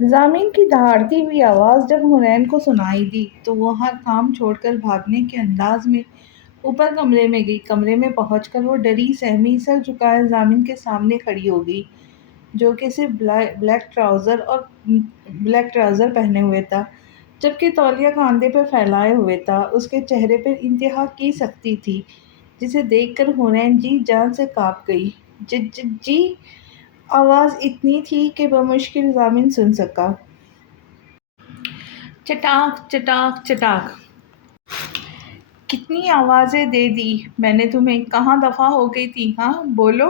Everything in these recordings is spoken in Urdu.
ضامن کی دہاڑتی ہوئی آواز جب حنین کو سنائی دی تو وہ ہر کام چھوڑ کر بھاگنے کے انداز میں اوپر کمرے میں گئی۔ کمرے میں پہنچ کر وہ ڈری سہمی سر جھکائے ضامن کے سامنے کھڑی ہو گئی، جو کہ صرف بلیک ٹراؤزر پہنے ہوئے تھا، جبکہ تولیہ کاندھے پر پھیلائے ہوئے تھا۔ اس کے چہرے پر انتہا کی سختی تھی، جسے دیکھ کر حنین جی جان سے کانپ گئی۔ جی۔ آواز اتنی تھی کہ بمشکل ضامن سن سکا۔ چٹاک چٹاک چٹاک۔ کتنی آوازیں دے دی میں نے تمہیں، کہاں دفعہ ہو گئی تھی ہاں، بولو۔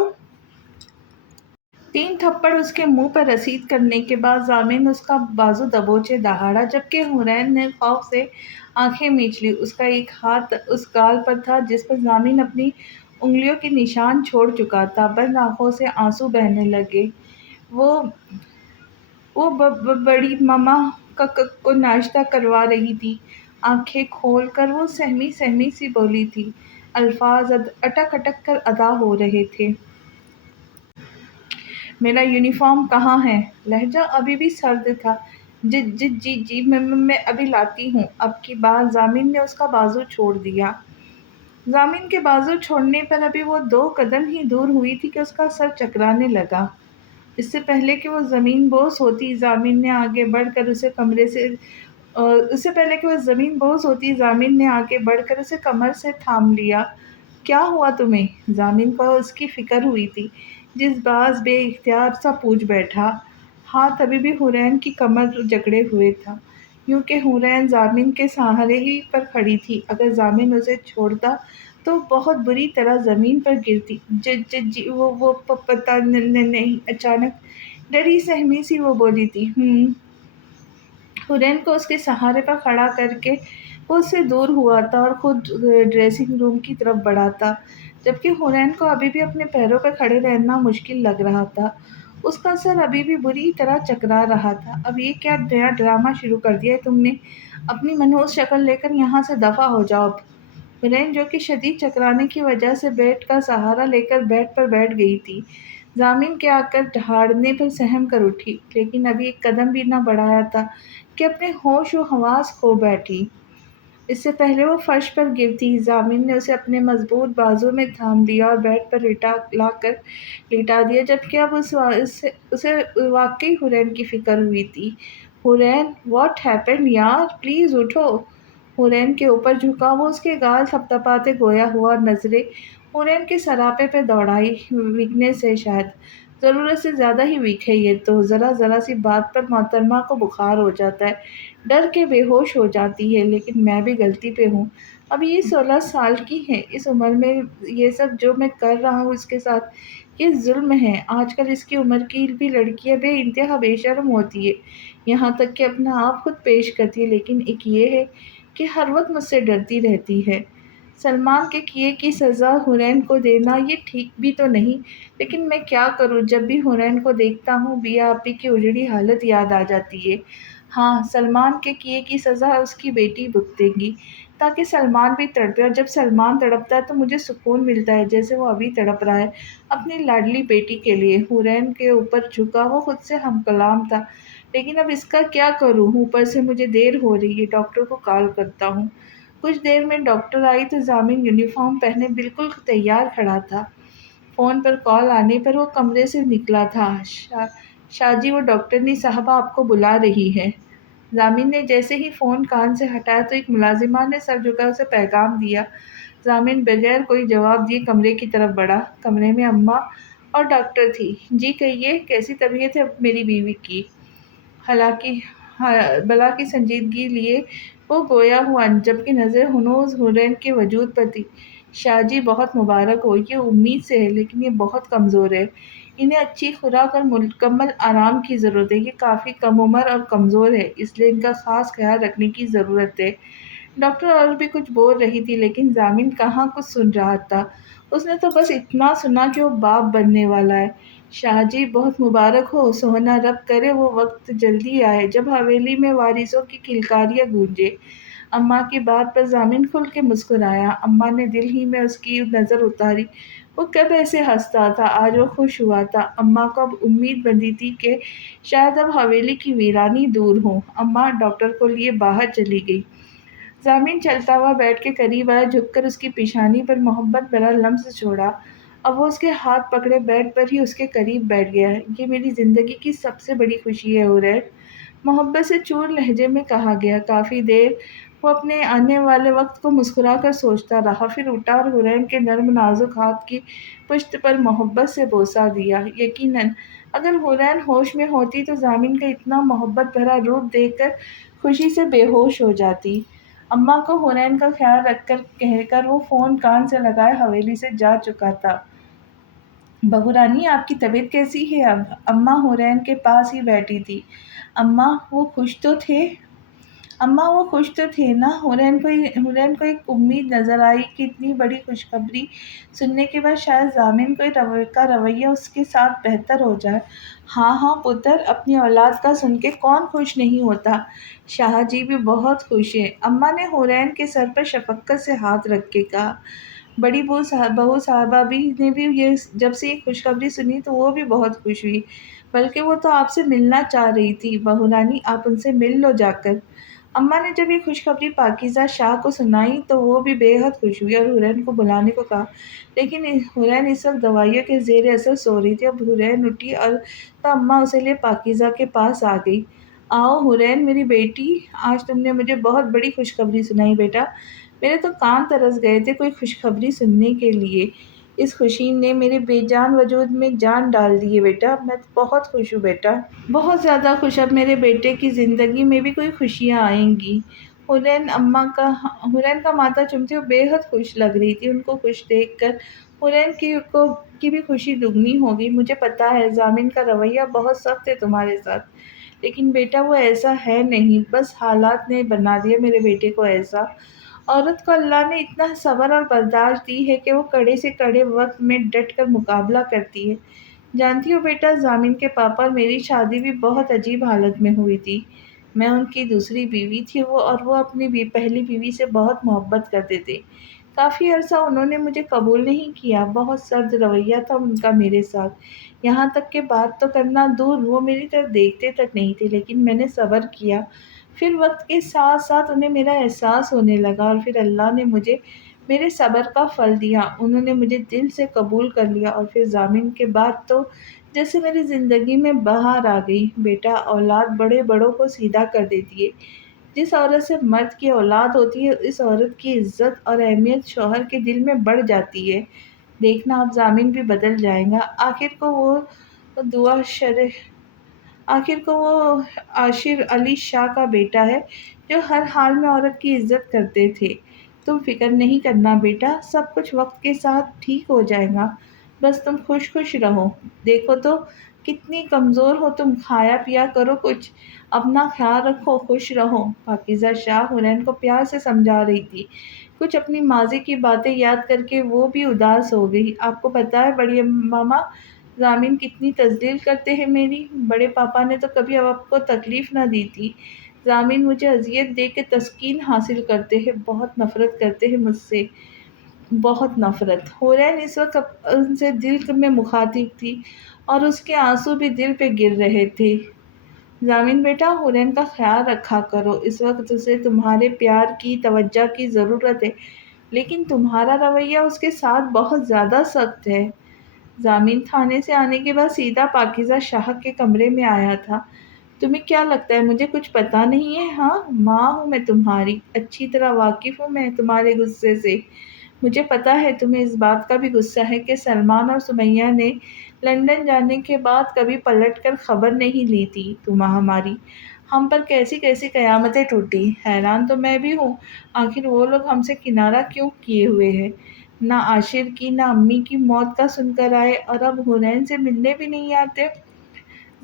3 تھپڑ اس کے منہ پر رسید کرنے کے بعد ضامن اس کا بازو دبوچے دہاڑا، جبکہ حنین نے خوف سے آنکھیں میچ لیں۔ اس کا ایک ہاتھ اس گال پر تھا جس پر ضامن اپنی انگلیوں کے نشان چھوڑ چکا تھا۔ بند آنکھوں سے آنسو بہنے لگے۔ وہ بڑی ماما کو ناشتہ کروا رہی تھی۔ آنکھیں کھول کر وہ سہمی سہمی سی بولی تھی، الفاظ اٹک اٹک کر ادا ہو رہے تھے۔ میرا یونیفارم کہاں ہے؟ لہجہ ابھی بھی سرد تھا۔ جی میں ابھی لاتی ہوں۔ اب کی بار ضامن نے اس کا بازو چھوڑ دیا۔ ضامن کے بازو چھوڑنے پر ابھی وہ 2 قدم ہی دور ہوئی تھی کہ اس کا سر چکرانے لگا۔ اس سے پہلے کہ وہ زمین بوس ہوتی ضامن نے آگے بڑھ کر اسے کمر سے تھام لیا۔ کیا ہوا تمہیں؟ ضامن کو اس کی فکر ہوئی تھی، جس باز بے اختیار سا پوچھ بیٹھا۔ ہاتھ ابھی بھی حنین کی کمر جکڑے ہوئے تھا، یوں کہ حنین ضامن کے سہارے ہی پر کھڑی تھی۔ اگر ضامن اسے چھوڑتا تو بہت بری طرح زمین پر گرتی۔ جی وہ پتہ نہیں، اچانک ڈری سہمی سی وہ بولی تھی۔ حنین کو اس کے سہارے پر کھڑا کر کے وہ اس سے دور ہوا تھا اور خود ڈریسنگ روم کی طرف بڑھا تھا، جبکہ حنین کو ابھی بھی اپنے پیروں پر کھڑے رہنا مشکل لگ رہا تھا۔ اس کا سر ابھی بھی بری طرح چکرا رہا تھا۔ اب یہ کیا نیا ڈرامہ شروع کر دیا ہے تم نے؟ اپنی منحوس شکل لے کر یہاں سے دفعہ ہو جاؤ اب۔ حنین، جو کہ شدید چکرانے کی وجہ سے بیڈ کا سہارا لے کر بیڈ پر بیٹھ گئی تھی، ضامن کے آ کر دہاڑنے پر سہم کر اٹھی، لیکن ابھی ایک قدم بھی نہ بڑھایا تھا کہ اپنے ہوش و حواس کھو بیٹھی۔ اس سے پہلے وہ فرش پر گرتی، ضامن نے اسے اپنے مضبوط بازو میں تھام لیا اور بیڈ پر لا کر لیٹا دیا، جبکہ اب اسے واقعی حنین کی فکر ہوئی تھی۔ حنین، واٹ ہیپنڈ یار، پلیز اٹھو۔ حنین کے اوپر جھکا، وہ اس کے گال تھپتھپاتے گویا ہوا اور نظریں حنین کے سراپے پہ دوڑائی۔ ویکنیس ہے شاید، ضرورت سے زیادہ ہی ویک ہے یہ تو۔ ذرا سی بات پر محترمہ کو بخار ہو جاتا ہے، ڈر کے بے ہوش ہو جاتی ہے۔ لیکن میں بھی غلطی پہ ہوں، اب یہ 16 سال کی ہے، اس عمر میں یہ سب جو میں کر رہا ہوں اس کے ساتھ، یہ ظلم ہے۔ آج کل اس کی عمر کی بھی لڑکیاں بے انتہا بے شرم ہوتی ہے، یہاں تک کہ اپنا آپ خود پیش کرتی ہے، لیکن ایک یہ ہے کہ ہر وقت مجھ سے ڈرتی رہتی ہے۔ سلمان کے کیے کی سزا حنین کو دینا یہ ٹھیک بھی تو نہیں، لیکن میں کیا کروں؟ جب بھی حنین کو دیکھتا ہوں بیا آپی کی اجڑی حالت یاد آ جاتی ہے۔ ہاں، سلمان کے کیے کی سزا اس کی بیٹی بھگتے گی، تاکہ سلمان بھی تڑپے، اور جب سلمان تڑپتا ہے تو مجھے سکون ملتا ہے، جیسے وہ ابھی تڑپ رہا ہے اپنی لاڈلی بیٹی کے لیے۔ حنین کے اوپر جھکا، وہ خود سے ہم کلام تھا، لیکن اب اس کا کیا کروں؟ اوپر سے مجھے دیر ہو رہی ہے، ڈاکٹر کو کال کرتا ہوں۔ کچھ دیر میں ڈاکٹر آئی تو ضامن یونیفارم پہنے بالکل تیار کھڑا تھا۔ فون پر کال آنے پر وہ کمرے سے نکلا تھا۔ شاہ جی، وہ ڈاکٹرنی صاحبہ آپ کو بلا رہی ہے۔ ضامن نے جیسے ہی فون کان سے ہٹایا تو ایک ملازمہ نے سر جھکا اسے پیغام دیا۔ ضامن بغیر کوئی جواب دیے کمرے کی طرف بڑھا۔ کمرے میں اماں اور ڈاکٹر تھی۔ جی کہیے، کیسی طبیعت ہے میری بیوی کی؟ بلا کی سنجیدگی لیے وہ گویا ہوا، جبکہ نظر ہنوز حنین کے وجود پر تھی۔ شاہ جی، بہت مبارک ہو، یہ امید سے ہے، لیکن یہ بہت کمزور ہے، انہیں اچھی خوراک اور مکمل آرام کی ضرورت ہے۔ یہ کافی کم عمر اور کمزور ہے، اس لیے ان کا خاص خیال رکھنے کی ضرورت ہے۔ ڈاکٹر اور بھی کچھ بول رہی تھی، لیکن ضامن کہاں کچھ سن رہا تھا۔ اس نے تو بس اتنا سنا کہ وہ باپ بننے والا ہے۔ شاہ جی، بہت مبارک ہو، سوہنا رب کرے وہ وقت جلدی آئے جب حویلی میں وارثوں کی کلکاریاں گونجے۔ اماں کی بات پر ضامن کھل کے مسکرایا۔ اماں نے دل ہی میں اس کی نظر اتاری۔ وہ کب ایسے ہنستا تھا، آج وہ خوش ہوا تھا۔ اماں کو اب امید بندی تھی کہ شاید اب حویلی کی ویرانی دور ہو۔ اماں ڈاکٹر کو لیے باہر چلی گئی۔ ضامن چلتا ہوا بیڈ کے قریب آیا، جھک کر اس کی پیشانی پر محبت بھرا لمس چھوڑا۔ اب وہ اس کے ہاتھ پکڑے بیڈ پر ہی اس کے قریب بیٹھ گیا۔ یہ میری زندگی کی سب سے بڑی خوشی ہے حورین، محبت سے چور لہجے میں کہا گیا۔ کافی دیر وہ اپنے آنے والے وقت کو مسکرا کر سوچتا رہا، پھر اٹھا اور حورین کے نرم نازک ہاتھ کی پشت پر محبت سے بوسہ دیا۔ یقیناً اگر حورین ہوش میں ہوتی تو ضامن کا اتنا محبت بھرا روپ دیکھ کر خوشی سے بے ہوش ہو جاتی۔ اماں کو حورین کا خیال رکھ کر کہہ کر وہ فون کان سے لگائے حویلی سے جا چکا تھا۔ بہو رانی، آپ کی طبیعت کیسی ہے اب؟ اماں حورین کے پاس ہی بیٹھی تھی۔ اماں وہ خوش تو تھے اماں وہ خوش تو تھے نا؟ حورین کو ایک امید نظر آئی کہ اتنی بڑی خوشخبری سننے کے بعد شاید ضامن کا رویہ اس کے ساتھ بہتر ہو جائے۔ ہاں ہاں پتر، اپنی اولاد کا سن کے کون خوش نہیں ہوتا؟ شاہ جی بھی بہت خوش ہیں، اماں نے حورین کے سر پر شفقت سے ہاتھ رکھ کے کہا۔ بڑی بہو صاحبہ نے بھی جب سے یہ خوشخبری سنی تو وہ بھی بہت خوش ہوئی، بلکہ وہ تو آپ سے ملنا چاہ رہی تھی۔ بہو رانی، آپ ان سے مل لو جا کر۔ اماں نے جب یہ خوشخبری پاکیزہ شاہ کو سنائی تو وہ بھی بے حد خوش ہوئی اور حورین کو بلانے کو کہا، لیکن حورین اس وقت دوائیوں کے زیر اثر سو رہی تھی۔ اب حورین اٹھی اور تو اماں اسے لے پاکیزہ کے پاس آ گئی۔ آؤ حورین میری بیٹی، آج تم نے مجھے بہت بڑی خوشخبری سنائی بیٹا، میرے تو کان ترس گئے تھے کوئی خوشخبری سننے کے لیے۔ اس خوشی نے میرے بے جان وجود میں جان ڈال دی ہے بیٹا، میں بہت خوش ہوں بیٹا، بہت زیادہ خوش۔ اب میرے بیٹے کی زندگی میں بھی کوئی خوشیاں آئیں گی۔ حورین کا ماتھا چومتی ہوئی بے حد خوش لگ رہی تھی۔ ان کو خوش دیکھ کر حورین کی بھی خوشی دگنی ہو گئی۔ مجھے پتا ہے ضامن کا رویہ بہت سخت ہے تمہارے ساتھ، لیکن بیٹا وہ ایسا ہے نہیں، بس حالات نے بنا دیا میرے بیٹے کو ایسا۔ عورت کو اللہ نے اتنا صبر اور برداشت دی ہے کہ وہ کڑے سے کڑے وقت میں ڈٹ کر مقابلہ کرتی ہے۔ جانتی ہو بیٹا، ضامن کے پاپا اور میری شادی بھی بہت عجیب حالت میں ہوئی تھی۔ میں ان کی دوسری بیوی تھی اور وہ اپنی پہلی بیوی سے بہت محبت کرتے تھے۔ کافی عرصہ انہوں نے مجھے قبول نہیں کیا، بہت سرد رویہ تھا ان کا میرے ساتھ، یہاں تک کہ بات تو کرنا دور، وہ میری طرف دیکھتے تک نہیں تھے، لیکن میں نے صبر کیا۔ پھر وقت کے ساتھ ساتھ انہیں میرا احساس ہونے لگا اور پھر اللہ نے مجھے میرے صبر کا پھل دیا، انہوں نے مجھے دل سے قبول کر لیا، اور پھر ضامن کے بعد تو جیسے میری زندگی میں بہار آ گئی۔ بیٹا، اولاد بڑے بڑوں کو سیدھا کر دیتی ہے۔ جس عورت سے مرد کی اولاد ہوتی ہے اس عورت کی عزت اور اہمیت شوہر کے دل میں بڑھ جاتی ہے۔ دیکھنا اب ضامن بھی بدل جائے گا۔ آخر کو وہ عاشر علی شاہ کا بیٹا ہے جو ہر حال میں عورت کی عزت کرتے تھے۔ تم فکر نہیں کرنا بیٹا، سب کچھ وقت کے ساتھ ٹھیک ہو جائے گا، بس تم خوش خوش رہو۔ دیکھو تو کتنی کمزور ہو تم، کھایا پیا کرو کچھ، اپنا خیال رکھو، خوش رہو۔ پاکیزہ شاہ حورین کو پیار سے سمجھا رہی تھی، کچھ اپنی ماضی کی باتیں یاد کر کے وہ بھی اداس ہو گئی۔ آپ کو پتہ ہے بڑی ماما، ضامن کتنی تذلیل کرتے ہیں میری، بڑے پاپا نے تو کبھی اب آپ کو تکلیف نہ دی تھی، ضامن مجھے اذیت دے کے تسکین حاصل کرتے ہیں، بہت نفرت کرتے ہیں مجھ سے، بہت نفرت۔ حورین اس وقت ان سے دل میں مخاطب تھی اور اس کے آنسو بھی دل پہ گر رہے تھے۔ ضامن بیٹا، حورین کا خیال رکھا کرو، اس وقت اسے تمہارے پیار کی، توجہ کی ضرورت ہے، لیکن تمہارا رویہ اس کے ساتھ بہت زیادہ سخت ہے۔ ضامن تھانے سے آنے کے بعد سیدھا پاکیزہ شاہ کے کمرے میں آیا تھا۔ تمہیں کیا لگتا ہے مجھے کچھ پتا نہیں ہے؟ ہاں، ماں ہوں میں تمہاری، اچھی طرح واقف ہوں میں تمہارے غصے سے۔ مجھے پتا ہے تمہیں اس بات کا بھی غصہ ہے کہ سلمان اور سمیہ نے لندن جانے کے بعد کبھی پلٹ کر خبر نہیں لی تھی ہماری، ہم پر کیسی کیسی قیامتیں ٹوٹی۔ حیران تو میں بھی ہوں، آخر وہ لوگ ہم سے کنارہ کیوں کیے ہوئے ہیں؟ نہ عاشر کی نہ امی کی موت کا سن کر آئے اور اب حورین سے ملنے بھی نہیں آتے۔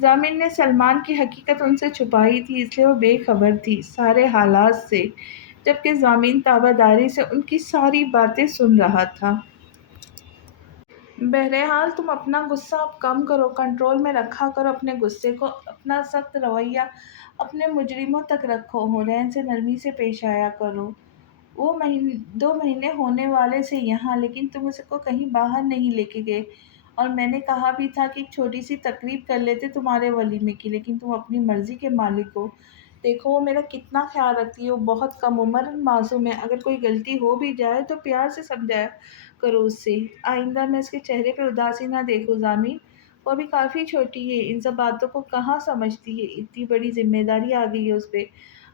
ضامن نے سلمان کی حقیقت ان سے چھپائی تھی، اس لیے وہ بے خبر تھی سارے حالات سے، جبکہ ضامن تابع داری سے ان کی ساری باتیں سن رہا تھا۔ بہرحال تم اپنا غصہ اب کم کرو، کنٹرول میں رکھا کرو اپنے غصے کو، اپنا سخت رویہ اپنے مجرموں تک رکھو، حورین سے نرمی سے پیش آیا کرو۔ وہ 2 مہینے ہونے والے سے یہاں، لیکن تم اس کو کہیں باہر نہیں لے کے گئے، اور میں نے کہا بھی تھا کہ ایک چھوٹی سی تقریب کر لیتے تمہارے ولیمے کی، لیکن تم اپنی مرضی کے مالک ہو۔ دیکھو وہ میرا کتنا خیال رکھتی ہے، وہ بہت کم عمر اور معصوم ہے، اگر کوئی غلطی ہو بھی جائے تو پیار سے سمجھایا کرو اس سے۔ آئندہ میں اس کے چہرے پہ اداسی نہ دیکھوں ضامین، وہ ابھی کافی چھوٹی ہے، ان سب باتوں کو کہاں سمجھتی ہے، اتنی بڑی ذمہ داری آ گئی ہے اس پہ۔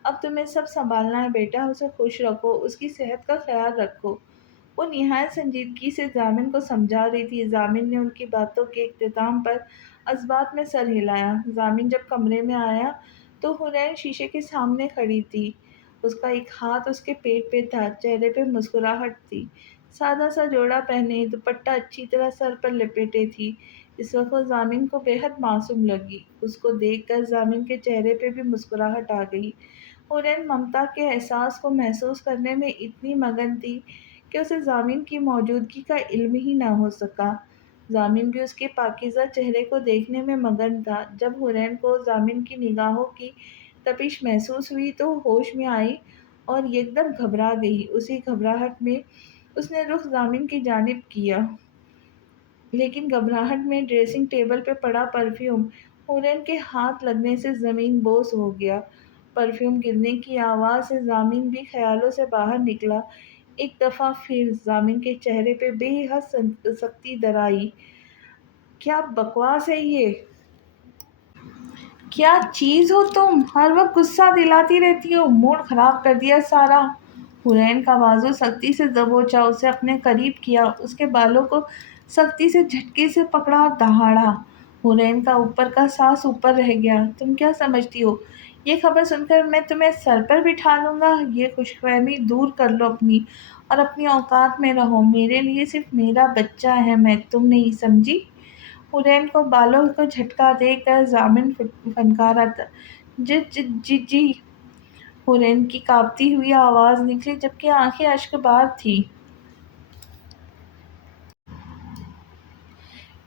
اب تمہیں سب سنبھالنا ہے بیٹا، اسے خوش رکھو، اس کی صحت کا خیال رکھو۔ وہ نہایت سنجیدگی سے ضامن کو سمجھا رہی تھی۔ ضامن نے ان کی باتوں کے اختتام پر اثبات میں سر ہلایا۔ ضامن جب کمرے میں آیا تو حورین شیشے کے سامنے کھڑی تھی۔ اس کا ایک ہاتھ اس کے پیٹ پہ تھا، چہرے پہ مسکراہٹ تھی، سادہ سا جوڑا پہنے، دوپٹہ اچھی طرح سر پر لپیٹے تھی۔ اس وقت وہ ضامن کو بے حد معصوم لگی۔ اس کو دیکھ کر ضامن کے چہرے پہ بھی مسکراہٹ آ گئی۔ حورین ممتا کے احساس کو محسوس کرنے میں اتنی مگن تھی کہ اسے ضامن کی موجودگی کا علم ہی نہ ہو سکا۔ ضامن بھی اس کے پاکیزہ چہرے کو دیکھنے میں مگن تھا۔ جب حورین کو ضامن کی نگاہوں کی تپش محسوس ہوئی تو ہوش میں آئی اور یک دم گھبرا گئی۔ اسی گھبراہٹ میں اس نے رخ ضامن کی جانب کیا، لیکن گھبراہٹ میں ڈریسنگ ٹیبل پہ پڑا پرفیوم حورین کے ہاتھ لگنے سے زمین بوس ہو گیا۔ پرفیوم گرنے کی آواز سے ضامن بھی خیالوں سے باہر نکلا۔ ایک دفعہ پھر ضامن کے چہرے پہ بے حد سختی در آئی۔ کیا بکواس ہے یہ؟ کیا چیز ہو تم؟ ہر وقت غصہ دلاتی رہتی ہو، موڈ خراب کر دیا سارا۔ حورین کا بازو سختی سے دبوچا، اسے اپنے قریب کیا، اس کے بالوں کو سختی سے جھٹکے سے پکڑا اور دہاڑا۔ حورین کا اوپر کا سانس اوپر رہ گیا۔ تم کیا سمجھتی ہو یہ خبر سن کر میں تمہیں سر پر بٹھا لوں گا؟ یہ خوش فہمی دور کر لو اپنی، اور اپنی اوقات میں رہو۔ میرے لیے صرف میرا بچہ ہے میں، تم نہیں سمجھی؟ حورین کو بالوں کو جھٹکا دے کر ضامن فنکارا تھا۔ جی جی جی جی۔ حورین کی کانپتی ہوئی آواز نکلی جبکہ آنکھیں اشک بار تھیں۔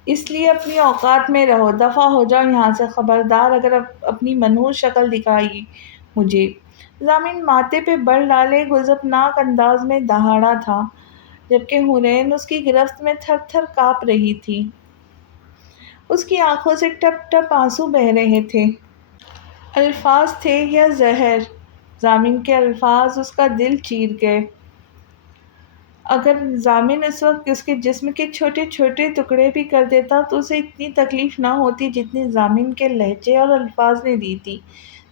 اس لیے اپنی اوقات میں رہو، دفع ہو جاؤ یہاں سے، خبردار اگر اپنی منحوس شکل دکھائی مجھے۔ ضامن ماتھے پہ بر ڈالے غضبناک انداز میں دہاڑا تھا، جبکہ حورین اس کی گرفت میں تھر تھر کانپ رہی تھی۔ اس کی آنکھوں سے ٹپ ٹپ آنسو بہہ رہے تھے۔ الفاظ تھے یا زہر؟ ضامن کے الفاظ اس کا دل چیر گئے۔ اگر ضامن اس وقت اس کے جسم کے چھوٹے چھوٹے ٹکڑے بھی کر دیتا تو اسے اتنی تکلیف نہ ہوتی جتنی ضامن کے لہجے اور الفاظ نے دی تھی۔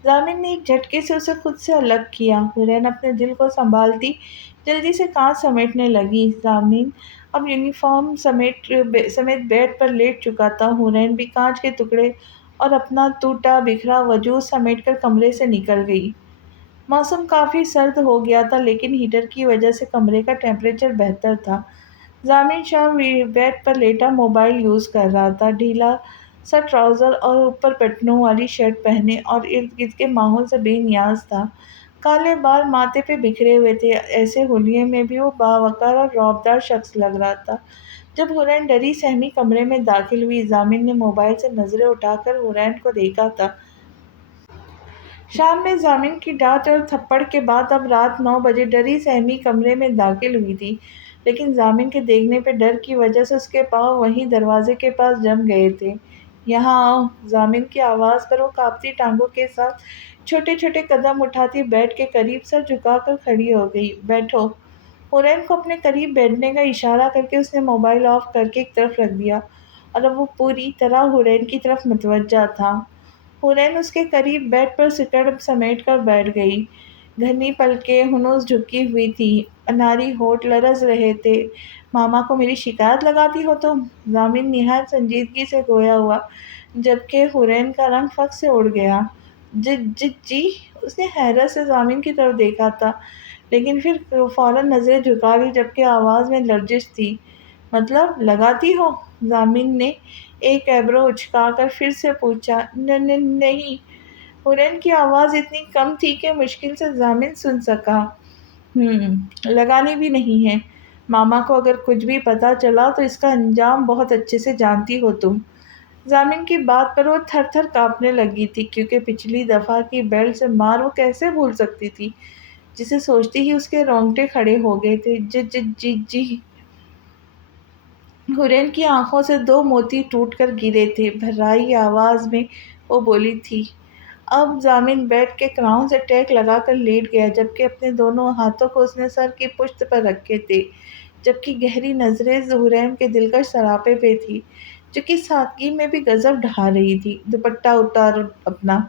ضامن نے ایک جھٹکے سے اسے خود سے الگ کیا۔ حورین اپنے دل کو سنبھالتی جلدی سے کانچ سمیٹنے لگی۔ ضامن اب یونیفارم سمیت بیڈ پر لیٹ چکا تھا۔ حورین بھی کانچ کے ٹکڑے اور اپنا ٹوٹا بکھرا وجود سمیٹ کر کمرے سے نکل گئی۔ موسم کافی سرد ہو گیا تھا، لیکن ہیٹر کی وجہ سے کمرے کا ٹیمپریچر بہتر تھا۔ ضامن شاہ بیڈ پر لیٹا موبائل یوز کر رہا تھا، ڈھیلا سا ٹراؤزر اور اوپر بٹنوں والی شرٹ پہنے، اور ارد گرد کے ماحول سے بے نیاز تھا۔ کالے بال ماتھے پہ بکھرے ہوئے تھے، ایسے حلیے میں بھی وہ باوقار اور رعبدار شخص لگ رہا تھا۔ جب حورین ڈری سہمی کمرے میں داخل ہوئی، ضامن نے موبائل سے نظریں اٹھا کر حورین کو دیکھا تھا۔ شام میں ضامن کی ڈانٹ اور تھپڑ کے بعد اب رات 9 بجے ڈری سہمی کمرے میں داخل ہوئی تھی، لیکن ضامن کے دیکھنے پہ ڈر کی وجہ سے اس کے پاؤں وہیں دروازے کے پاس جم گئے تھے۔ یہاں آؤ۔ ضامن کی آواز پر وہ کانپتی ٹانگوں کے ساتھ چھوٹے چھوٹے قدم اٹھاتی بیڈ کے قریب سر جھکا کر کھڑی ہو گئی۔ بیٹھو۔ حورین کو اپنے قریب بیٹھنے کا اشارہ کر کے اس نے موبائل آف کر کے ایک طرف رکھ دیا، اور اب وہ پوری طرح حورین کی طرف متوجہ تھا۔ حورین اس کے قریب بیڈ پر سکڑ سمیٹ کر بیٹھ گئی۔ گھنی پلکیں ہنوز جھکی ہوئی تھیں، اناری ہونٹ لرز رہے تھے۔ ماما کو میری شکایت لگاتی ہو تم؟ ضامن نہایت سنجیدگی سے گویا ہوا، جبکہ حورین کا رنگ فخر سے اڑ گیا۔ جی جی جی۔ اس نے حیرت سے ضامن کی طرف دیکھا تھا، لیکن پھر فوراً نظریں جھکا لی جبکہ آواز میں لرزش تھی۔ مطلب لگاتی ہو؟ ضامن نے ایک ایبرو اچکا کر پھر سے پوچھا۔ نہیں۔ حورین کی آواز اتنی کم تھی کہ مشکل سے ضامن سن سکا۔ لگانی بھی نہیں ہے۔ ماما کو اگر کچھ بھی پتہ چلا تو اس کا انجام بہت اچھے سے جانتی ہو تم۔ ضامن کی بات پر وہ تھر تھر کانپنے لگی تھی، کیونکہ پچھلی دفعہ کی بیلٹ سے مار وہ کیسے بھول سکتی تھی۔ جسے سوچتے ہی اس کے رونگٹے کھڑے ہو گئے تھے۔ جی جی جی جی ہورین کی آنکھوں سے دو موتی ٹوٹ کر گرے تھے۔ بھرائی آواز میں وہ بولی تھی۔ اب ضامن بیڈ کے کراؤن سے ٹیک لگا کر لیٹ گیا، جبکہ اپنے دونوں ہاتھوں کو اس نے سر کی پشت پر رکھے تھے، جبکہ گہری نظریں حورین کے دلکش سراپے پہ تھی، جو کہ سادگی میں بھی غضب ڈھا رہی تھی۔ دوپٹہ اتار اپنا۔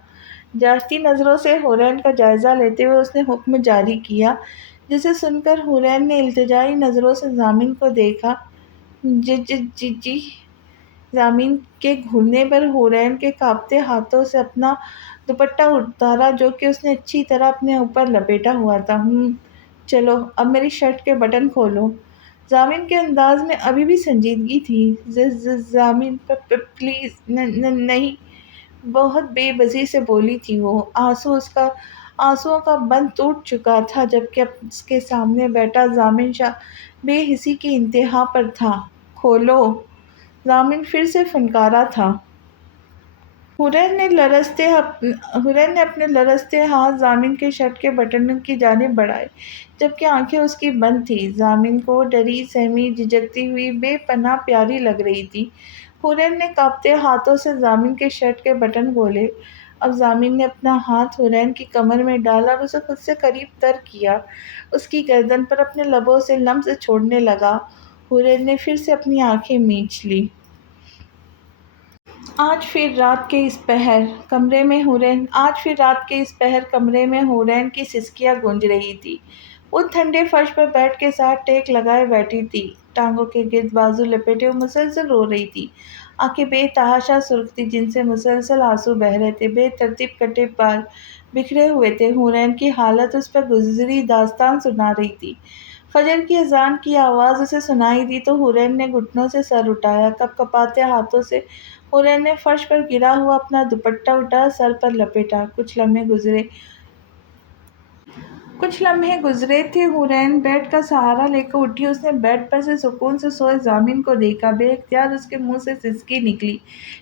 جانچتی نظروں سے حورین کا جائزہ لیتے ہوئے اس نے حکم جاری کیا، جسے سن کر حورین نے التجائی نظروں سے ضامن کو دیکھا۔ جی جی جی جی ضامن کے گھرنے پر حورین کے کانپتے ہاتھوں سے اپنا دوپٹہ اتارا، جو کہ اس نے اچھی طرح اپنے اوپر لپیٹا ہوا تھا۔ چلو اب میری شرٹ کے بٹن کھولو۔ ضامن کے انداز میں ابھی بھی سنجیدگی تھی۔ ضامن پلیز نہیں، بہت بے بسی سے بولی تھی وہ۔ آنسوؤں کا بند ٹوٹ چکا تھا، جبکہ اس کے سامنے بیٹھا ضامن شاہ بے حسی کی انتہا پر تھا۔ کھولو! ضامن پھر سے فنکارا تھا۔ حورین نے اپنے لرزتے ہاتھ ضامن کے شرٹ کے بٹنوں کی جانب بڑھائے، جبکہ آنکھیں اس کی بند تھیں۔ ضامن کو ڈری سہمی جھجکتی ہوئی بے پناہ پیاری لگ رہی تھی۔ حورین نے کانپتے ہاتھوں سے ضامن کے شرٹ کے بٹن کھولے۔ اب ضامن نے اپنا ہاتھ حورین کی کمر میں ڈالا اور اسے خود سے قریب تر کیا، اس کی گردن پر اپنے لبوں سے لمس چھوڑنے لگا۔ حورین نے پھر سے اپنی آنکھیں میچ لیں۔ آج پھر رات کے اس پہر کمرے میں حورین کی سسکیاں گونج رہی تھیں۔ وہ ٹھنڈے فرش پر بیڈ کے ساتھ ٹیک لگائے بیٹھی تھی، ٹانگوں کے گرد بازو لپیٹے ہوئے مسلسل رو رہی تھی۔ آنکھیں بے تحاشا سرخ تھیں، جن سے مسلسل آنسو بہہ رہے تھے۔ بے ترتیب کٹے بال بکھرے ہوئے تھے۔ حورین کی حالت اس پر گزری داستان سنا رہی تھی۔ فجر کی اذان کی آواز اسے سنائی دی تو حورین نے گھٹنوں سے سر اٹھایا۔ کپکپاتے ہاتھوں سے حورین نے فرش پر گرا ہوا اپنا دوپٹہ اٹھا سر پر لپیٹا۔ کچھ لمحے گزرے تھے۔ حورین بیڈ کا سہارا لے کر اٹھی۔ اس نے بیڈ پر سے سکون سے سوئے ضامن کو دیکھا۔ بے اختیار اس کے منہ سے سسکی نکلی،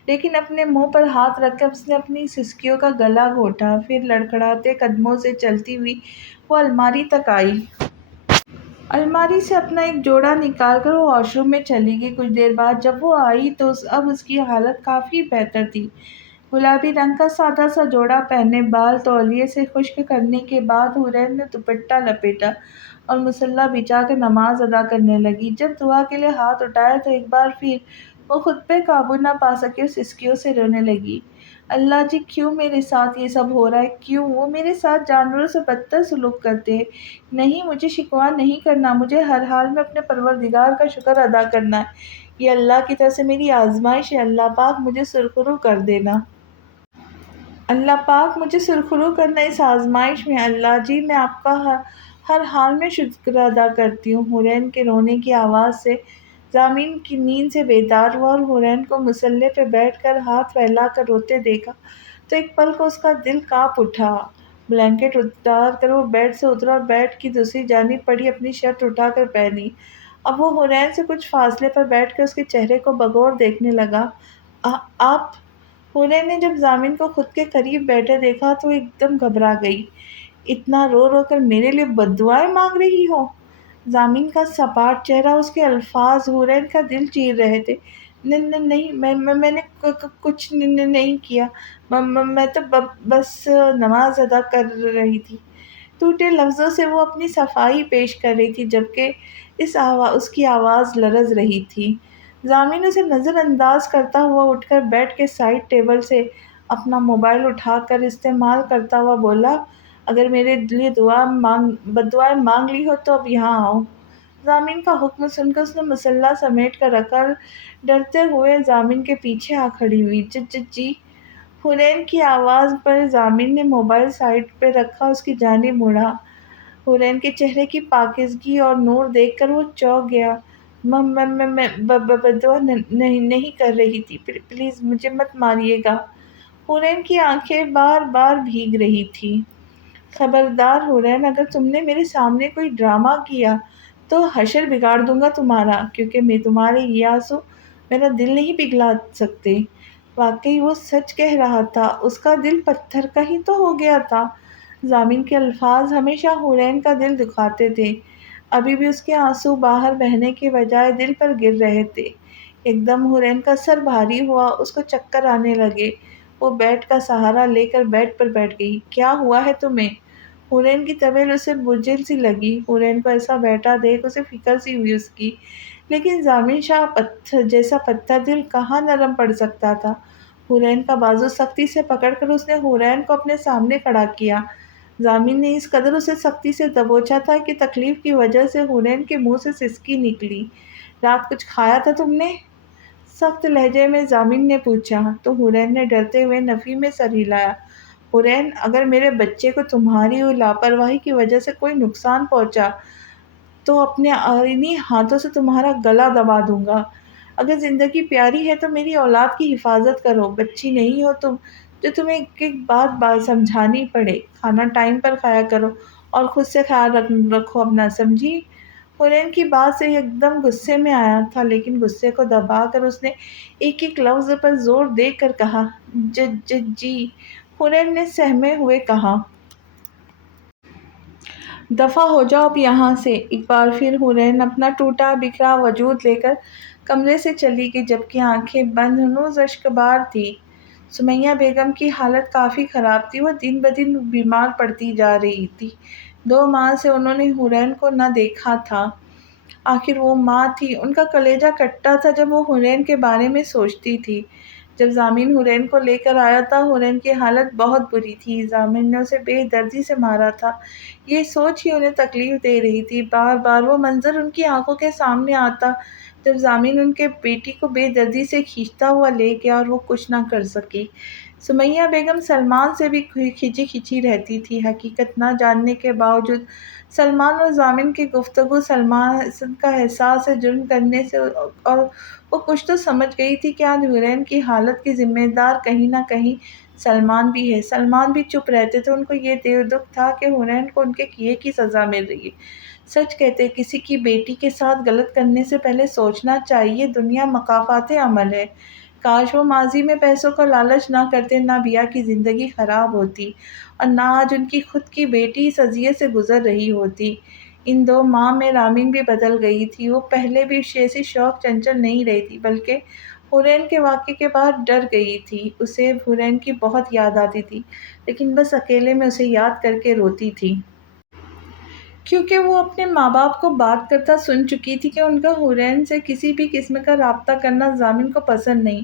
لیکن اپنے منہ پر ہاتھ رکھ کر اس نے اپنی سسکیوں کا گلا گھونٹا۔ پھر لڑکھڑاتے قدموں سے چلتی ہوئی وہ الماری تک آئی۔ الماری سے اپنا ایک جوڑا نکال کر وہ واش روم میں چلی گئی۔ کچھ دیر بعد جب وہ آئی تو اب اس کی حالت کافی بہتر تھی۔ گلابی رنگ کا سادہ سا جوڑا پہنے، بال تولیے سے خشک کرنے کے بعد حورین نے دوپٹہ لپیٹا اور مصلی بچھا کر نماز ادا کرنے لگی۔ جب دعا کے لیے ہاتھ اٹھائے تو ایک بار پھر وہ خود پہ قابو نہ پا سکی اور سسکیوں سے رونے لگی۔ اللہ جی، کیوں میرے ساتھ یہ سب ہو رہا ہے؟ کیوں وہ میرے ساتھ جانوروں سے بدتر سلوک کرتے ہیں؟ نہیں، مجھے شکوہ نہیں کرنا، مجھے ہر حال میں اپنے پروردگار کا شکر ادا کرنا ہے۔ یہ اللہ کی طرف سے میری آزمائش ہے۔ اللہ پاک مجھے سرخرو کر دینا۔ اللہ پاک مجھے سرخرو کرنا اس آزمائش میں۔ اللہ جی، میں آپ کا ہر حال میں شکر ادا کرتی ہوں۔ حورین کے رونے کی آواز سے ضامن کی نیند سے بیدار ہوا اور حورین کو مصلی پہ بیٹھ کر ہاتھ پھیلا کر روتے دیکھا تو ایک پل کو اس کا دل کانپ اٹھا۔ بلینکٹ اتار کر وہ بیڈ سے اترا اور بیڈ کی دوسری جانب پڑی اپنی شرٹ اٹھا کر پہنی۔ اب وہ حورین سے کچھ فاصلے پر بیٹھ کر اس کے چہرے کو بغور دیکھنے لگا۔ آپ؟ حورین نے جب ضامن کو خود کے قریب بیٹھے دیکھا تو وہ ایک دم گھبرا گئی۔ اتنا رو رو کر میرے لیے بد دعائیں مانگ رہی ہو؟ ضامن کا سپاٹ چہرہ، اس کے الفاظ حورین کا دل چیر رہے تھے۔ نہیں، میں نے کچھ نہیں کیا، میں تو بس نماز ادا کر رہی تھی۔ ٹوٹے لفظوں سے وہ اپنی صفائی پیش کر رہی تھی، جبکہ اس کی آواز لرز رہی تھی۔ ضامن اسے نظر انداز کرتا ہوا اٹھ کر بیڈ کے سائڈ ٹیبل سے اپنا موبائل اٹھا کر استعمال کرتا ہوا بولا، اگر میرے لیے بد دعائیں مانگ لی ہو تو اب یہاں آؤ۔ ضامن کا حکم سن کر اس نے مصلی سمیٹ کر رکھا اور ڈرتے ہوئے ضامن کے پیچھے آ کھڑی ہوئی۔ جی حورین کی آواز پر ضامن نے موبائل سائڈ پہ رکھا، اس کی جانب مڑا۔ حورین کے چہرے کی پاکیزگی اور نور دیکھ کر وہ چونک گیا۔ میں بددعا نہیں کر رہی تھی، پلیز مجھے مت ماریے گا۔ حورین کی آنکھیں بار بار بھیگ رہی تھیں۔ خبردار حورین، اگر تم نے میرے سامنے کوئی ڈرامہ کیا تو حشر بگاڑ دوں گا تمہارا، کیونکہ میں تمہارے یہ آنسو میرا دل نہیں پگھلا سکتے۔ واقعی وہ سچ کہہ رہا تھا، اس کا دل پتھر کا ہی تو ہو گیا تھا۔ ضامن کے الفاظ ہمیشہ حورین کا دل دکھاتے تھے۔ ابھی بھی اس کے آنسو باہر بہنے کے بجائے دل پر گر رہے تھے۔ ایک دم حورین کا سر بھاری ہوا، اس کو چکر آنے لگے۔ وہ بیٹ کا سہارا لے کر بیڈ پر بیٹھ گئی۔ کیا ہوا ہے تمہیں؟ حورین کی طویل اسے بجھل سی لگی۔ حورین کو ایسا بیٹھا دیکھ اسے فکر سی ہوئی اس کی، لیکن ضامن شاہ جیسا پتھر دل کہاں نرم پڑ سکتا تھا۔ حورین کا بازو سختی سے پکڑ کر اس نے حورین کو اپنے سامنے کھڑا کیا۔ ضامن نے اس قدر اسے سختی سے دبوچا تھا کہ تکلیف کی وجہ سے حورین کے منہ سے سسکی نکلی۔ رات کچھ کھایا تھا تم نے؟ سخت لہجے میں ضامن نے پوچھا، تو حورین نے ڈرتے ہوئے نفی میں سر ہلایا۔ حورین، اگر میرے بچے کو تمہاری لاپرواہی کی وجہ سے کوئی نقصان پہنچا تو اپنے انہی ہاتھوں سے تمہارا گلا دبا دوں گا۔ اگر زندگی پیاری ہے تو میری اولاد کی حفاظت کرو، بچی نہیں ہو تم جو تمہیں ایک بات سمجھانی پڑے۔ کھانا ٹائم پر کھایا کرو اور خود سے خیال رکھو اپنا، سمجھی؟ حورین کی بات سے ایک دم غصے میں آیا تھا، لیکن غصے کو دبا کر اس نے ایک ایک لفظ پر زور دے کر کہا، جی۔ حورین نے سہمے ہوئے کہا، دفع ہو جاؤ اب یہاں سے۔ ایک بار پھر حورین اپنا ٹوٹا بکھرا وجود لے کر کمرے سے چلی گئی، جبکہ آنکھیں بند ہنوز اشکبار تھی۔ سمیہ بیگم کی حالت کافی خراب تھی، وہ دن بدن بیمار پڑتی جا رہی تھی۔ 2 ماہ سے انہوں نے حورین کو نہ دیکھا تھا۔ آخر وہ ماں تھی، ان کا کلیجہ کٹتا تھا جب وہ حورین کے بارے میں سوچتی تھی۔ جب ضامن حورین کو لے کر آیا تھا، حورین کی حالت بہت بری تھی۔ ضامن نے اسے بے دردی سے مارا تھا، یہ سوچ ہی انہیں تکلیف دے رہی تھی۔ بار بار وہ منظر ان کی آنکھوں کے سامنے آتا جب ضامن ان کے بیٹی کو بے دردی سے کھینچتا ہوا لے گیا اور وہ کچھ نہ کر سکی۔ سمیہ بیگم سلمان سے بھی کھچی کھچی رہتی تھی۔ حقیقت نہ جاننے کے باوجود سلمان اور ضامن کی گفتگو سلمان کا احساس جرم کرنے سے، اور وہ کچھ تو سمجھ گئی تھی کہ آج حورین کی حالت کی ذمہ دار کہیں نہ کہیں سلمان بھی ہے۔ سلمان بھی چپ رہتے تھے، ان کو یہ دکھ تھا کہ حورین کو ان کے کیے کی سزا مل رہی ہے۔ سچ کہتے، کسی کی بیٹی کے ساتھ غلط کرنے سے پہلے سوچنا چاہیے، دنیا مکافات عمل ہے۔ کاش وہ ماضی میں پیسوں کا لالچ نہ کرتے، نہ بیا کی زندگی خراب ہوتی، اور نہ آج ان کی خود کی بیٹی اس اذیت سے گزر رہی ہوتی۔ ان 2 ماہ میں رامین بھی بدل گئی تھی، وہ پہلے بھی جیسی شوق چنچل نہیں رہی تھی، بلکہ حورین کے واقعے کے بعد ڈر گئی تھی۔ اسے حورین کی بہت یاد آتی تھی، لیکن بس اکیلے میں اسے یاد کر کے روتی تھی۔ کیونکہ وہ اپنے ماں باپ کو بات کرتا سن چکی تھی کہ ان کا حورین سے کسی بھی قسم کا رابطہ کرنا ضامن کو پسند نہیں،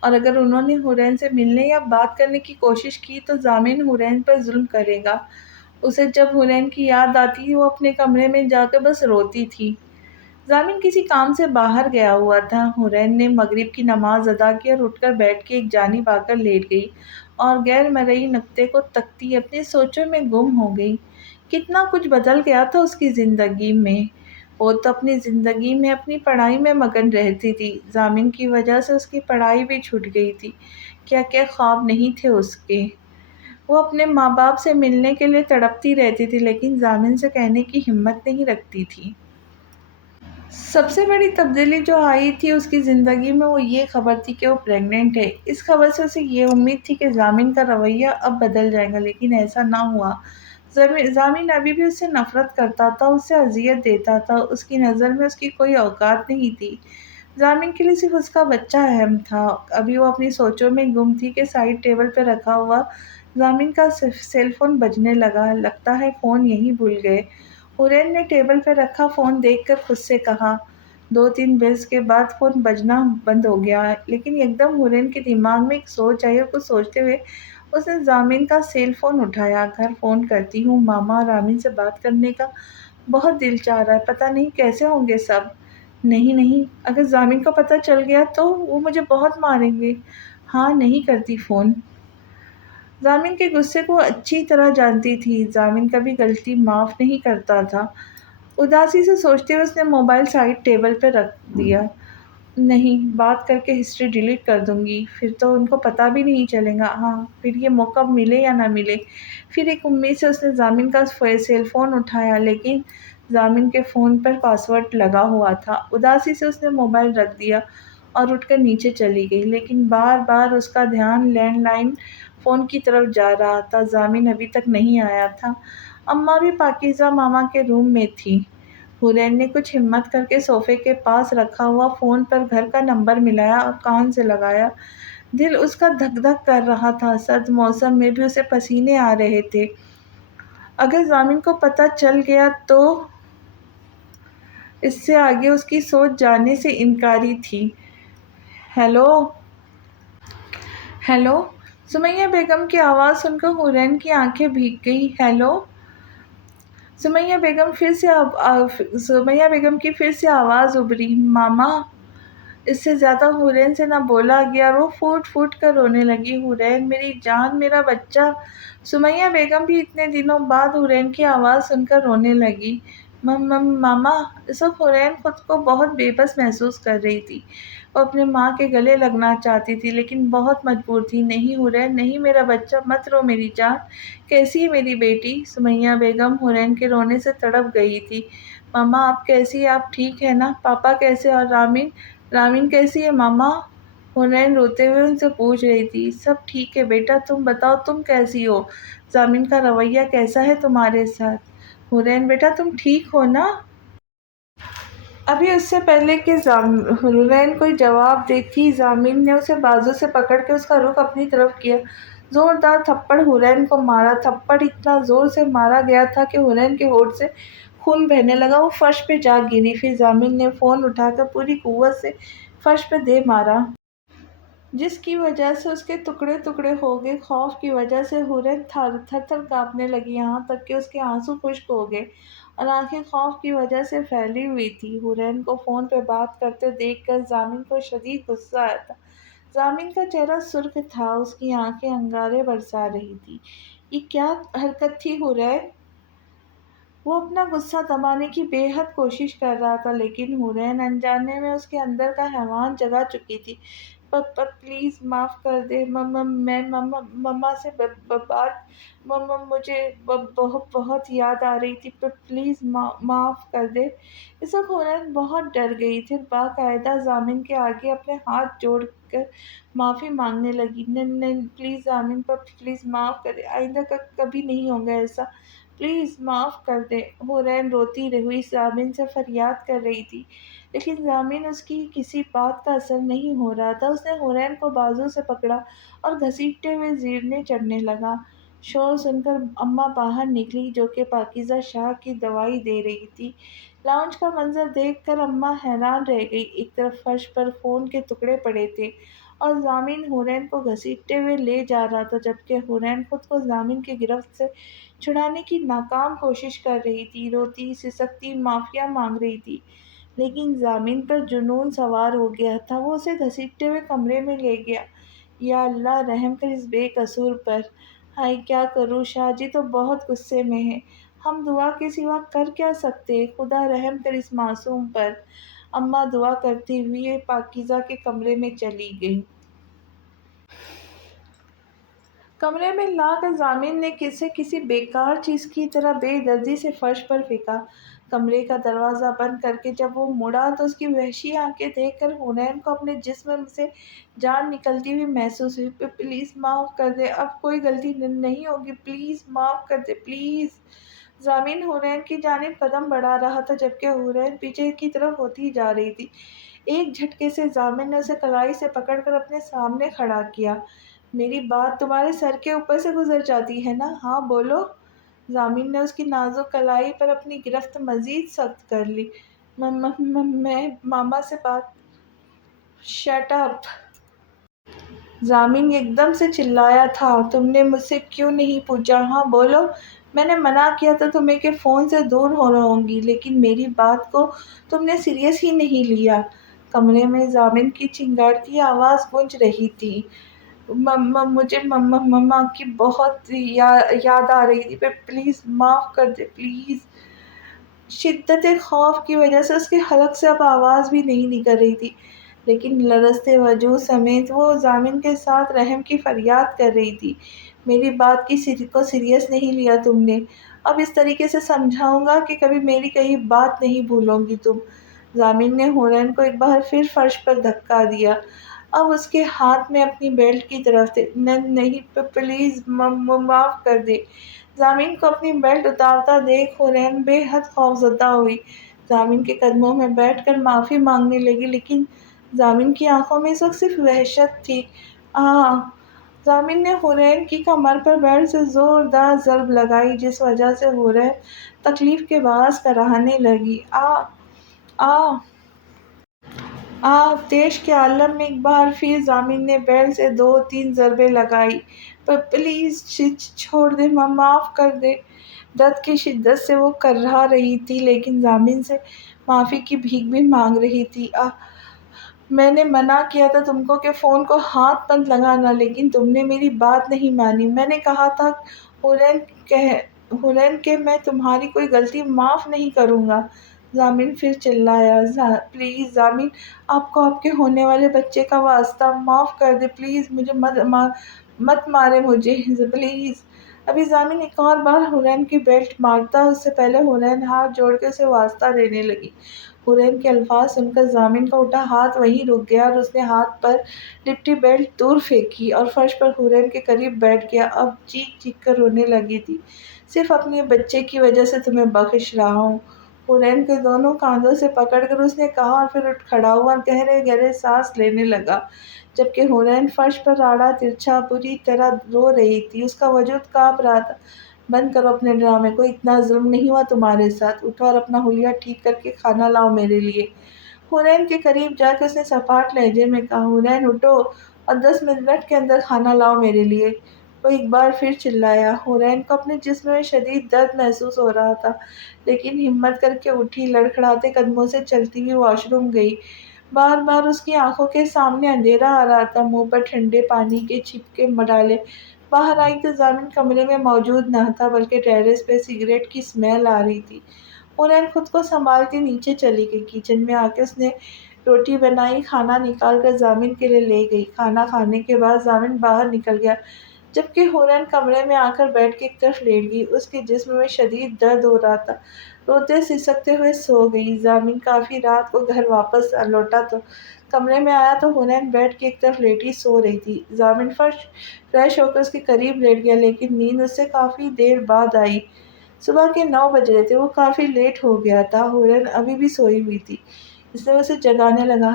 اور اگر انہوں نے حورین سے ملنے یا بات کرنے کی کوشش کی تو ضامن حورین پر ظلم کرے گا۔ اسے جب حورین کی یاد آتی وہ اپنے کمرے میں جا کر بس روتی تھی۔ ضامن کسی کام سے باہر گیا ہوا تھا۔ حورین نے مغرب کی نماز ادا کی اور اٹھ کر بیڈ کی ایک جانب آ کر لیٹ گئی اور غیر مرئی نقطے کو تکتی اپنی سوچوں میں گم ہو گئی۔ کتنا کچھ بدل گیا تھا اس کی زندگی میں۔ وہ تو اپنی زندگی میں اپنی پڑھائی میں مگن رہتی تھی، ضامن کی وجہ سے اس کی پڑھائی بھی چھوٹ گئی تھی۔ کیا کیا خواب نہیں تھے اس کے۔ وہ اپنے ماں باپ سے ملنے کے لیے تڑپتی رہتی تھی، لیکن ضامن سے کہنے کی ہمت نہیں رکھتی تھی۔ سب سے بڑی تبدیلی جو آئی تھی اس کی زندگی میں، وہ یہ خبر تھی کہ وہ پریگننٹ ہے۔ اس خبر سے اسے یہ امید تھی کہ ضامن کا رویہ اب بدل جائے گا، لیکن ایسا نہ ہوا۔ ضامن ابھی بھی اس سے نفرت کرتا تھا، اس سے اذیت دیتا تھا، اس کی نظر میں اس کی کوئی اوقات نہیں تھی۔ ضامن کے لیے صرف اس کا بچہ اہم تھا۔ ابھی وہ اپنی سوچوں میں گم تھی کہ سائیڈ ٹیبل پہ رکھا ہوا ضامن کا سیل فون بجنے لگا۔ لگتا ہے فون یہیں بھول گئے۔ حورین نے ٹیبل پہ رکھا فون دیکھ کر خود سے کہا۔ 2-3 بیلز کے بعد فون بجنا بند ہو گیا، لیکن یکدم حورین کے دماغ میں ایک سوچ آئی اور کچھ سوچتے ہوئے اس نے ضامن کا سیل فون اٹھایا۔ گھر فون کرتی ہوں، ماما اور رامین سے بات کرنے کا بہت دل چاہ رہا ہے، پتہ نہیں کیسے ہوں گے سب۔ نہیں، اگر ضامن کو پتہ چل گیا تو وہ مجھے بہت ماریں گے۔ ہاں، نہیں کرتی فون۔ ضامن کے غصے کو اچھی طرح جانتی تھی، ضامن کبھی غلطی معاف نہیں کرتا تھا۔ اداسی سے سوچتے ہوئے اس نے موبائل سائیڈ ٹیبل پہ رکھ دیا۔ نہیں، بات کر کے ہسٹری ڈیلیٹ کر دوں گی، پھر تو ان کو پتہ بھی نہیں چلے گا۔ ہاں، پھر یہ موقع ملے یا نہ ملے۔ پھر ایک امید سے اس نے ضامن کا سیل فون اٹھایا، لیکن ضامن کے فون پر پاس ورڈ لگا ہوا تھا۔ اداسی سے اس نے موبائل رکھ دیا اور اٹھ کر نیچے چلی گئی، لیکن بار بار اس کا دھیان لینڈ لائن فون کی طرف جا رہا تھا۔ ضامن ابھی تک نہیں آیا تھا۔ اماں بھی پاکیزہ ماما کے روم میں تھی۔ حورین نے کچھ ہمت کر کے صوفے کے پاس رکھا ہوا فون پر گھر کا نمبر ملایا اور کان سے لگایا۔ دل اس کا دھک دھک کر رہا تھا۔ سرد موسم میں بھی اسے پسینے آ رہے تھے۔ اگر ضامن کو پتہ چل گیا تو اس سے آگے اس کی سوچ جانے سے انکاری تھی۔ ہیلو ہیلو سمیہ بیگم کی آواز سن کر حورین کی آنکھیں بھیگ گئی۔ ہیلو سمیہ بیگم کی پھر سے آواز ابھری۔ ماما۔ اس سے زیادہ حورین سے نہ بولا گیا اور وہ پھوٹ پھوٹ کر رونے لگی۔ حورین میری جان، میرا بچہ۔ سمیہ بیگم بھی اتنے دنوں بعد حورین کی آواز سن کر رونے لگی۔ ماما۔ اس وقت حورین خود کو بہت بے بس محسوس کر رہی تھی۔ وہ اپنے ماں کے گلے لگنا چاہتی تھی لیکن بہت مجبور تھی۔ نہیں حورین نہیں، میرا بچہ، مت رو میری جان۔ کیسی ہے میری بیٹی؟ سمیہ بیگم حورین کے رونے سے تڑپ گئی تھی۔ ماما آپ کیسی ہیں؟ آپ ٹھیک ہیں نا؟ پاپا کیسے؟ اور رامین کیسی ہے ماما؟ حورین روتے ہوئے ان سے پوچھ رہی تھی۔ سب ٹھیک ہے بیٹا، تم بتاؤ تم کیسی ہو؟ ضامن کا رویہ کیسا ہے تمہارے ساتھ؟ حورین بیٹا تم ٹھیک ہو نا؟ ابھی اس سے پہلے کہ حورین کوئی جواب دیتی، ضامن نے اسے بازو سے پکڑ کے اس کا رخ اپنی طرف کیا۔ زوردار تھپڑ حورین کو مارا۔ تھپڑ اتنا زور سے مارا گیا تھا کہ حورین کے ہونٹ سے خون بہنے لگا۔ وہ فرش پہ جا گری۔ پھر ضامن نے فون اٹھا کر پوری قوت سے فرش پہ دے مارا، جس کی وجہ سے اس کے ٹکڑے ٹکڑے ہو گئے۔ خوف کی وجہ سے حورین تھر تھر کانپنے لگی، یہاں تک کہ اس کے آنسو خشک ہو گئے اور آنکھیں خوف کی وجہ سے پھیلی ہوئی تھی۔ حورین کو فون پہ بات کرتے دیکھ کر ضامن کو شدید غصہ آیا تھا۔ ضامن کا چہرہ سرخ تھا، اس کی آنکھیں انگارے برسا رہی تھیں۔ یہ کیا حرکت تھی حورین؟ وہ اپنا غصہ دبانے کی بے حد کوشش کر رہا تھا لیکن حورین انجانے میں اس کے اندر کا حیوان جگا چکی تھی۔ پلیز معاف کر دے۔ میں مما سے مجھے بہت یاد آ رہی تھی۔ پلیز معاف کر دے۔ اس وقت حورین بہت ڈر گئی تھی اور باقاعدہ ضامن کے آگے اپنے ہاتھ جوڑ کر معافی مانگنے لگی۔ نہیں پلیز ضامن، پلیز معاف کر دے، آئندہ کبھی نہیں ہوگا ایسا، پلیز معاف کر دے۔ حورین روتی ہوئی ضامن سے فریاد کر رہی تھی لیکن ضامن اس کی کسی بات کا اثر نہیں ہو رہا تھا۔ اس نے حورین کو بازو سے پکڑا اور گھسیٹتے ہوئے زیرنے چڑھنے لگا۔ شور سن کر اماں باہر نکلی جو کہ پاکیزہ شاہ کی دوائی دے رہی تھی۔ لاؤنج کا منظر دیکھ کر اماں حیران رہ گئی۔ ایک طرف فرش پر فون کے ٹکڑے پڑے تھے اور ضامن حورین کو گھسیٹتے ہوئے لے جا رہا تھا جبکہ حورین خود کو ضامن کی گرفت سے چھڑانے کی ناکام کوشش کر رہی تھی۔ روتی سسکتی معافیاں مانگ رہی تھی لیکن ضامن پر جنون سوار ہو گیا تھا۔ وہ اسے گھسیٹتے ہوئے کمرے میں لے گیا۔ یا اللہ رحم کر اس بے قصور پر۔ ہائے کیا کروں، شاہ جی تو بہت غصے میں ہیں، ہم دعا کے سوا کر کیا سکتے؟ خدا رحم کر اس معصوم پر۔ اماں دعا کرتے ہوئے پاکیزہ کے کمرے میں چلی گئی۔ کمرے میں لا کر ضامن نے اسے کسی بیکار چیز کی طرح بے دردی سے فرش پر پھینکا۔ کمرے کا دروازہ بند کر کے جب وہ مڑا تو اس کی وحشی آنکھیں دیکھ کر حورین کو اپنے جسم سے جان نکلتی ہوئی محسوس ہوئی۔ پلیز معاف کر دے، اب کوئی غلطی نہیں ہوگی، پلیز معاف کر دے پلیز۔ ضامن حورین کی جانب قدم بڑھا رہا تھا جبکہ حورین پیچھے کی طرف ہوتی جا رہی تھی۔ ایک جھٹکے سے ضامن نے اسے کلائی سے پکڑ کر اپنے سامنے کھڑا کیا۔ میری بات تمہارے سر کے اوپر سے گزر جاتی ہے نا؟ ہاں بولو۔ ضامن نے اس کی نازک کلائی پر اپنی گرفت مزید سخت کر لی۔ میں ماما سے بات۔ Shut up! ضامن ایک دم سے چلایا تھا۔ تم نے مجھ سے کیوں نہیں پوچھا؟ ہاں بولو۔ میں نے منع کیا تھا تمہیں کہ فون سے دور رہوں گی لیکن میری بات کو تم نے سیریس ہی نہیں لیا۔ کمرے میں ضامن کی چنگاڑتی آواز گونج رہی تھی۔ مجھے مما کی بہت یاد آ رہی تھی، پلیز معاف کر دے پلیز۔ شدت خوف کی وجہ سے اس کے حلق سے اب آواز بھی نہیں نکل رہی تھی لیکن لرزتے وجود سمیت وہ ضامن کے ساتھ رحم کی فریاد کر رہی تھی۔ میری بات کو سیریس نہیں لیا تم نے، اب اس طریقے سے سمجھاؤں گا کہ کبھی میری کہی بات نہیں بھولو گی تم۔ ضامن نے حورین کو ایک بار پھر فرش پر دھکا دیا۔ اب اس کے ہاتھ میں اپنی بیلٹ کی طرف تھے۔ نہیں پلیز معاف کر دے۔ ضامن کو اپنی بیلٹ اتارتا دیکھ حورین بے حد خوفزدہ ہوئی۔ ضامن کے قدموں میں بیٹھ کر معافی مانگنے لگی، لیکن ضامن کی آنکھوں میں اس وقت صرف وحشت تھی۔ ضامن نے حورین کی کمر پر بیلٹ سے زوردار ضرب لگائی، جس وجہ سے حورین تکلیف کے باعث کراہنے لگی۔ تیش کے عالم میں ایک بار پھر ضامن نے بیلٹ سے 2-3 ضربیں لگائی۔ پلیز چھوڑ دے، معاف کر دے۔ درد کی شدت سے وہ کرا رہی تھی، لیکن ضامن سے معافی کی بھیک بھی مانگ رہی تھی۔ میں نے منع کیا تھا تم کو کہ فون کو ہاتھ مت لگانا، لیکن تم نے میری بات نہیں مانی۔ میں نے کہا تھا حورین کہ میں تمہاری کوئی غلطی معاف نہیں کروں گا۔ ضامن پھر چلایا۔ پلیز ضامن، آپ کو آپ کے ہونے والے بچے کا واسطہ، معاف کر دے پلیز، مجھے مت مارے مجھے پلیز۔ ابھی ضامن ایک اور بار حورین کی بیلٹ مارتا، اس سے پہلے حورین ہاتھ جوڑ کے اسے واسطہ دینے لگی۔ حورین کے الفاظ سن کر ضامن کا اٹھا ہاتھ وہیں رک گیا اور اس نے ہاتھ پر لپٹی بیلٹ دور پھینکی اور فرش پر حورین کے قریب بیٹھ گیا۔ اب چیخ چیخ کر رونے لگی تھی۔ صرف اپنے بچے کی وجہ سے تمہیں بخش رہا ہوں۔ حورین کے دونوں کاندھوں سے پکڑ کر اس نے کہا اور پھر اٹھ کھڑا ہوا اور گہرے گہرے سانس لینے لگا، جبکہ حورین فرش پر آڑا ترچھا بری طرح رو رہی تھی۔ اس کا وجود کانپ رہا تھا۔ بند کرو اپنے ڈرامے کو، اتنا ظلم نہیں ہوا تمہارے ساتھ۔ اٹھو اور اپنا حلیہ ٹھیک کر کے کھانا لاؤ میرے لیے۔ حورین کے قریب جا کے اس نے سپاٹ لہجے میں کہا، حورین اٹھو اور 10 منٹ کے اندر کھانا لاؤ میرے لیے۔ وہ ایک بار پھر چلایا۔ حورین کو اپنے جسم میں شدید درد محسوس ہو رہا تھا، لیکن ہمت کر کے اٹھی، لڑکھڑاتے قدموں سے چلتی ہوئی واش روم گئی۔ بار بار اس کی آنکھوں کے سامنے اندھیرا آ رہا تھا، منہ پر ٹھنڈے پانی کے چھپکے ڈالے باہر آئی تو ضامن کمرے میں موجود نہ تھا، بلکہ ٹیرس پہ سگریٹ کی سمیل آ رہی تھی۔ حورین خود کو سنبھالتی نیچے چلی گئی۔ کچن میں آ کے اس نے روٹی بنائی، کھانا نکال کر ضامن کے لیے لے گئی۔ کھانا کھانے کے بعد ضامن باہر نکل گیا، جبکہ حورین کمرے میں آ کر بیڈ کی ایک طرف لیٹ گئی۔ اس کے جسم میں شدید درد ہو رہا تھا، روتے سسکتے ہوئے سو گئی۔ ضامن کافی رات کو گھر واپس لوٹا تو کمرے میں آیا تو حورین بیڈ کی ایک طرف لیٹی سو رہی تھی۔ ضامن فریش ہو کر اس کے قریب لیٹ گیا، لیکن نیند اس سے کافی دیر بعد آئی۔ صبح کے 9 بج رہے تھے، وہ کافی لیٹ ہو گیا تھا۔ حورین ابھی بھی سوئی ہوئی تھی، اس لیے اسے جگانے لگا۔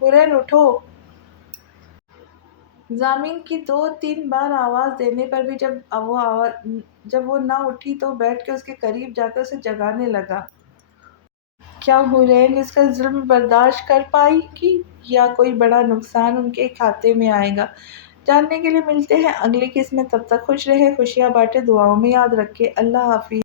حورین اٹھو۔ ضامن کی 2-3 بار آواز دینے پر بھی جب وہ نہ اٹھی تو بیٹھ کے اس کے قریب جا کر اسے جگانے لگا۔ کیا حورین اس کا ظلم برداشت کر پائیں گی یا کوئی بڑا نقصان ان کے کھاتے میں آئے گا؟ جاننے کے لیے ملتے ہیں اگلی قسط میں۔ تب تک خوش رہیں، خوشیاں بانٹیں، دعاؤں میں یاد رکھیں۔ اللہ حافظ۔